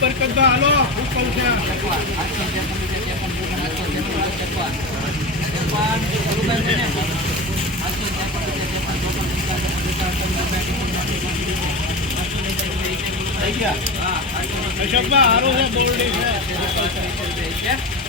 બરકતભાઈ હાલો ઉપર છે અશોકભાઈ હારો છે બોરડી છે.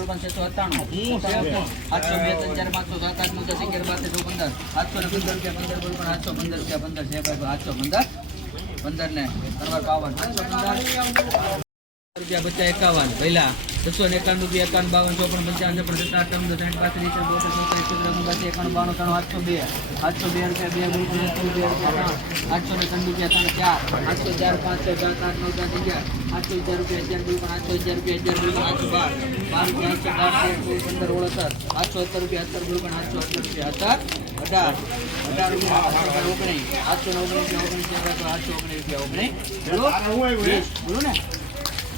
પણ છસો સત્તાણું આઠસો બે ત્રણ પાંચસો સાત આઠ નવ દસ પાસે તેર પંદર આઠસો ને પંદર રૂપિયા પંદર બોલ પણ આઠસો પંદર રૂપિયા પંદર છે ભાઈ આઠસો પંદર પંદર ને ત્રણ બાવન આઠસો પંદર રૂપિયા બચ્ચા એકાવન. પહેલા છસો એકાણું બે એકાવન બાવન ચોપન પંચાવન ચોપન સત્તાવન ત્રણ સાઠ પાંત્રીસ ત્રીસ બોતેર ચોત્રીસ ચોત્રીસ ઓગણપચાસ એકાણું બાણું ત્રણ આઠસો બે આઠસો બે રૂપિયા બે ગુણ પણ બે રૂપિયા ત્રણ આઠસો ને ત્રણ રૂપિયા ત્રણ ચાર આઠસો ચાર પાંચ છ સાત આઠ નવ દસ અગિયાર આઠસો હજાર રૂપિયા હજાર બે પણ આઠસો હજાર રૂપિયા હજાર બે પણ આઠસો બાર બાર રૂપિયા આઠસો બાર પંદર ઓળસર આઠસો અત્તર રૂપિયા અત્તર ગુણ પણ આઠસો અત્તર રૂપિયા અત્તર અઢાર અઢાર રૂપિયા ઓગણીસ આઠસો નવ ઓગણીસ રૂપિયા ઓગણીસ આઠસો ઓગણીસ રૂપિયા ઓગણીસ બોલો? બોલો ને.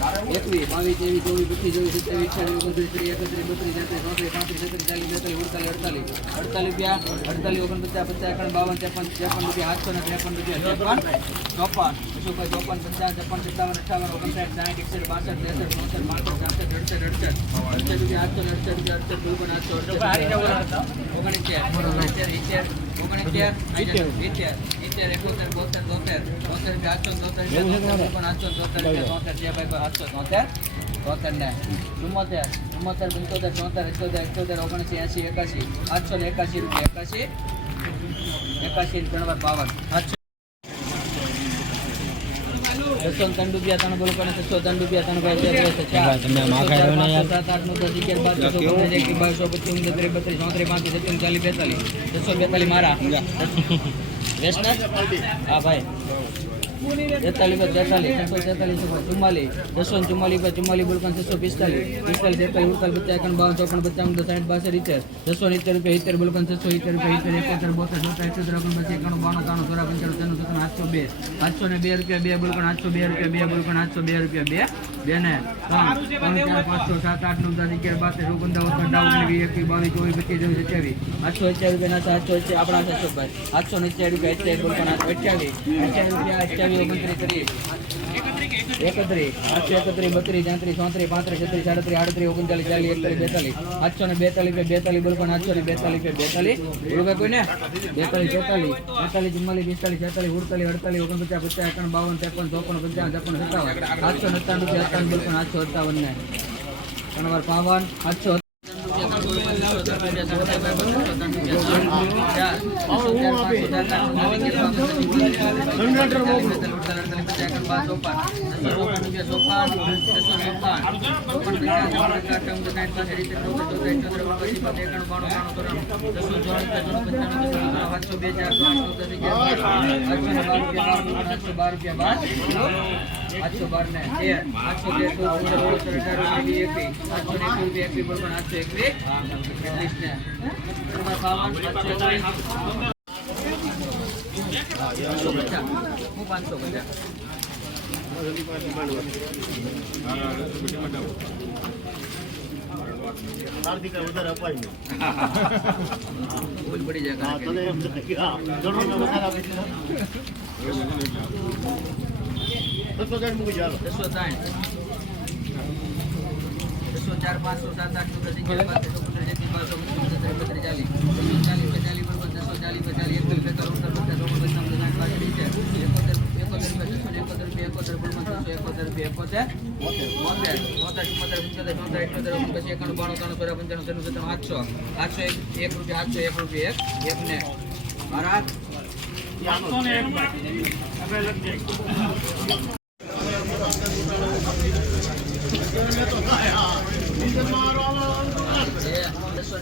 એકવીસ બાવીસ ત્રેવીસ ચોવીસ પચીસ ચોવીસ સત્યાવીસ અઠ્યાવીસ ઓગણત્રીસ ત્રીસ એકત્રીસ બત્રીસ તેત્રીસ ચોત્રીસ પાંત્રીસ છત્રીસ ચાલીસ બેતાલીસ અડતાલીસ અડતાલીસ અડતાલીસ રૂપિયા અડતાલીસ ઓગણપચાસ પચાસ એકાવન બાવન ત્રેપન ત્રેપન રૂપિયા આઠસો ને ત્રેપન રૂપિયા ત્રેપન ચોપન અશોકભાઈ ચોપન પંચાવન છપ્પન સત્તાવન અઠાવન ઓગણસાઠ સાઠ એકસઠ બાસઠ ત્રેસઠ ચોસઠ પાંસઠ સાસઠ અડસઠ અડસઠ અડસઠ રૂપિયા આઠસો ને અડસઠ રૂપિયા અડસઠ બોલ આઠસો અડસઠ ઓગણીચાર ઓગણીચાર ઇચાર ઓગણીચાર ઇચાર ઇચાર એકોતેર બોતેર બોતેર બોતેર રૂપિયા આઠસો બોતેર રૂપિયા પણ આઠસો બોતેર રૂપિયા આઠસો તોતેર તોતેર ને ચુમ્મોતેર ચુમ્મોતેર પંચોતેર ચોતેર એકોતેર એકોતેર ઓગણસી એંસી એકાસી આઠસો ને એકાસી રૂપિયા એકાસી એકાસી ત્રણ વાર બાવન. આઠસો છસો ત્રણ રૂપિયા ત્રણ બોલો કરે છસો ત્રણ રૂપિયા ત્રણ ભાઈ તમે માખા ને પાંચસો, સાત આઠ દસ અગિયાર બાર પચીસ ત્રીસ બત્રીસ ચોત્રીસ પાંત્રીસ છત્રીસ ચાલીસ બેતાલીસ છસો બેતાલીસ મારા. વેસના હા ભાઈ. તેતાલીસ પર તેતાલીસ છસો તેતાલીસ પર ચુમ્માલીસ ને ચુમ્માલીસ પર ચુમ્માલીસ બોલકાન, છસો પિસ્તાલીસ પિસ્તાલીસ, તેતાલીસ, ઉડતાલીસ, પચાસ એકાવન બાવન, ચોપન પચાવન સાઠ બાસઠ ઇત્તેર છસો ઇત્તેર રૂપિયા ઇત્તેર બોલકાન, છસો ઇત્તેર રૂપિયા ઇત્તેર એકોતેર, બોતેર ચોતેર એકોતેર ઓગણપચાસ એકાણું બાણું ત્રાણું ચોરા પંચાણું ત્રણું સત્તર આઠસો, બે, આઠસો ને બે રૂપિયા, બે બોલકાન, આઠસો બે રૂપિયા, બે બોલકાન, આઠસો બે રૂપિયા, બે બે ને ત્રણ ત્રણ ચાર પાંચસો સાત આઠ નવ દસ અગિયાર બાર ઓગણ દસ અઠાવન વીસ એકવીસ બાવીસ ચોવીસ પચીસ ચોવીસ સત્યાવીસ. આઠસો અઠ્યાવીસ રૂપિયા ના આઠસો અઠ્યાવીસ આપણા ભાઈ આઠસો ને અઠ્યાવીસ અઠ્યાવીસ અઠ્યાવીસ. રૂપિયા અઠ્યાવીસ ઓગણત્રીસ ત્રીસ એકત્રીસ. આઠસો એકત્રીસ, બત્રીસ, તેત્રીસ, ચોત્રીસ છત્રીસ, સાડત્રીસ, આડત્રીસ, ઓગણચાલીસ, ચાલીસ, એકતાલીસ, બેતાલીસ, આઠસો ને બેતાલીસ બોલ પણ આઠસો ને બેતાલીસ ચોતાલીસ બેતાલીસ. ચુમ્માલીસ, પિસ્તાલીસ, છેતાલીસ, ઉડતાલીસ, અડતાલીસ, ઓગણપચાસ, પચાસ એકાવન બાવન, ત્રેપન, ચોપન, પંચાવન, છપ્પન, સત્તાવન, આઠસો સત્તાવન રૂપિયા સત્તાવન બોલ પણ આઠસો સત્તાવન ને. ત્રણ વાર પાવન, આઠસો ને પંદર સોળ સત્તર અઢાર આઠસો ને એકવીસ એકવીસ આઠસો એકવીસ એકવીસ ને. બાવન આઠસો એકવીસ પાંચસો પચાસ. હું પાંચસો પચાસ. ચાર પાંચસો સાત આઠસો દસ પચીસ ચુમ્મોતેર પંચોતેર ચોતેર એકોતેર ઓગણપચાસ એકાણું બાણું ત્રણ સોળા પંચાણું ત્રણ એક એક રૂપિયા આઠસો એક રૂપિયા એક એક ને મારા એકાણું એકાણું રૂપિયા છસો એકાણું રૂપિયા એકાણું રૂપિયા છસો એકાણું બદલી આપી રૂપિયા દીધી. પાંચસો પંચાવન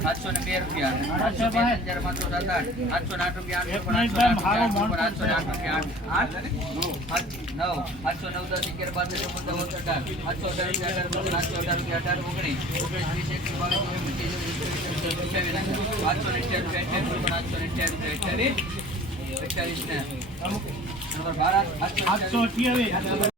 આઠસો ને બે રૂપિયા આઠસો બે હજાર પાંચસો સાત આઠ આઠસો ને આઠ રૂપિયા આઠસો ને આઠ રૂપિયા આઠ નવ આઠસો નવ અગિયાર બાર પંદર અઢાર આઠસો અઢાર અઢાર પંદર આઠસો અઢાર રૂપિયા અઢાર ઓગણીસ ઓગણીસ વીસ એકવીસ બાવીસ આઠસો ને અઠ્યાવીસ આઠસો ને આઠસો અઠ્યાવીસ.